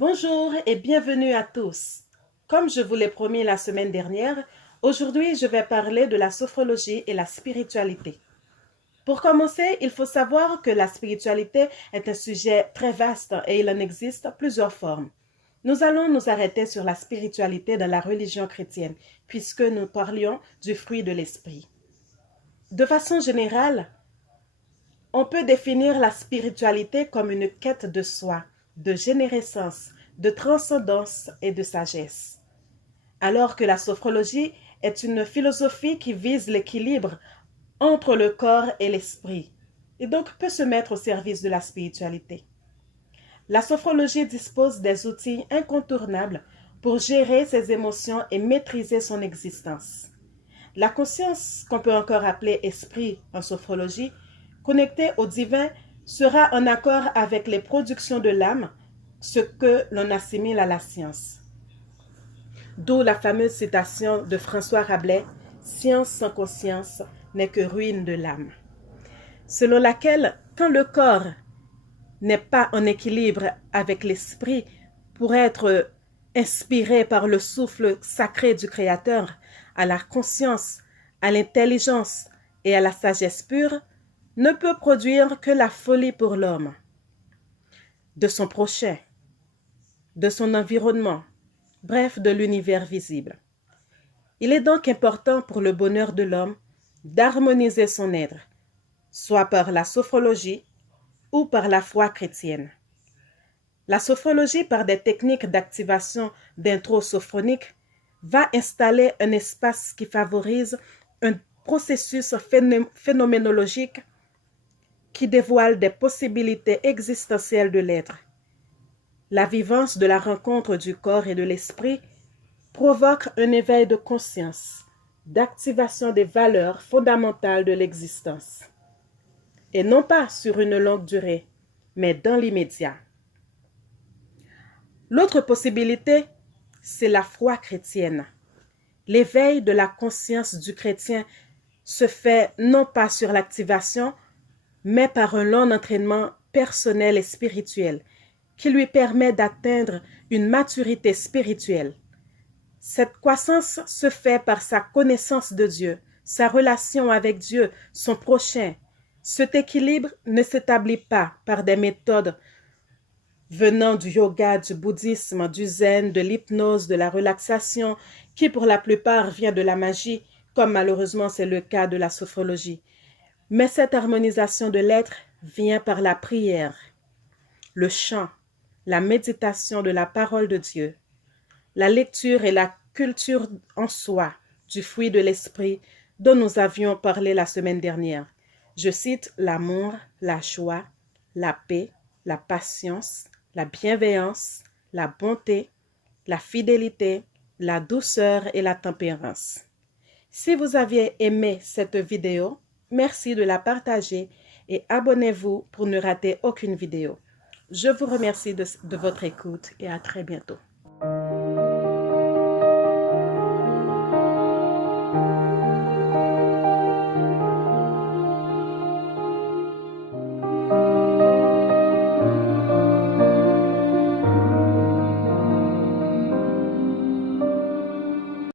Bonjour et bienvenue à tous. Comme je vous l'ai promis la semaine dernière, aujourd'hui je vais parler de la sophrologie et la spiritualité. Pour commencer, il faut savoir que la spiritualité est un sujet très vaste et il en existe plusieurs formes. Nous allons nous arrêter sur la spiritualité dans la religion chrétienne, puisque nous parlions du fruit de l'esprit. De façon générale, on peut définir la spiritualité comme une quête de soi, de générescence, de transcendance et de sagesse. Alors que la sophrologie est une philosophie qui vise l'équilibre entre le corps et l'esprit, et donc peut se mettre au service de la spiritualité. La sophrologie dispose des outils incontournables pour gérer ses émotions et maîtriser son existence. La conscience, qu'on peut encore appeler esprit en sophrologie, connectée au divin, sera en accord avec les productions de l'âme, ce que l'on assimile à la science. D'où la fameuse citation de François Rabelais, « Science sans conscience n'est que ruine de l'âme », selon laquelle, quand le corps n'est pas en équilibre avec l'esprit pour être inspiré par le souffle sacré du Créateur, à la conscience, à l'intelligence et à la sagesse pure, ne peut produire que la folie pour l'homme, de son prochain, de son environnement, bref, de l'univers visible. Il est donc important pour le bonheur de l'homme d'harmoniser son être, soit par la sophrologie ou par la foi chrétienne. La sophrologie, par des techniques d'activation d'intro sophronique, va installer un espace qui favorise un processus phénoménologique qui dévoile des possibilités existentielles de l'être. La vivance de la rencontre du corps et de l'esprit provoque un éveil de conscience, d'activation des valeurs fondamentales de l'existence. Et non pas sur une longue durée, mais dans l'immédiat. L'autre possibilité, c'est la foi chrétienne. L'éveil de la conscience du chrétien se fait non pas sur l'activation, mais par un long entraînement personnel et spirituel qui lui permet d'atteindre une maturité spirituelle. Cette croissance se fait par sa connaissance de Dieu, sa relation avec Dieu, son prochain. Cet équilibre ne s'établit pas par des méthodes venant du yoga, du bouddhisme, du zen, de l'hypnose, de la relaxation, qui pour la plupart vient de la magie, comme malheureusement c'est le cas de la sophrologie. Mais cette harmonisation de l'être vient par la prière, le chant, la méditation de la parole de Dieu, la lecture et la culture en soi du fruit de l'esprit dont nous avions parlé la semaine dernière. Je cite l'amour, la joie, la paix, la patience, la bienveillance, la bonté, la fidélité, la douceur et la tempérance. Si vous aviez aimé cette vidéo, merci de la partager et abonnez-vous pour ne rater aucune vidéo. Je vous remercie de votre écoute et à très bientôt.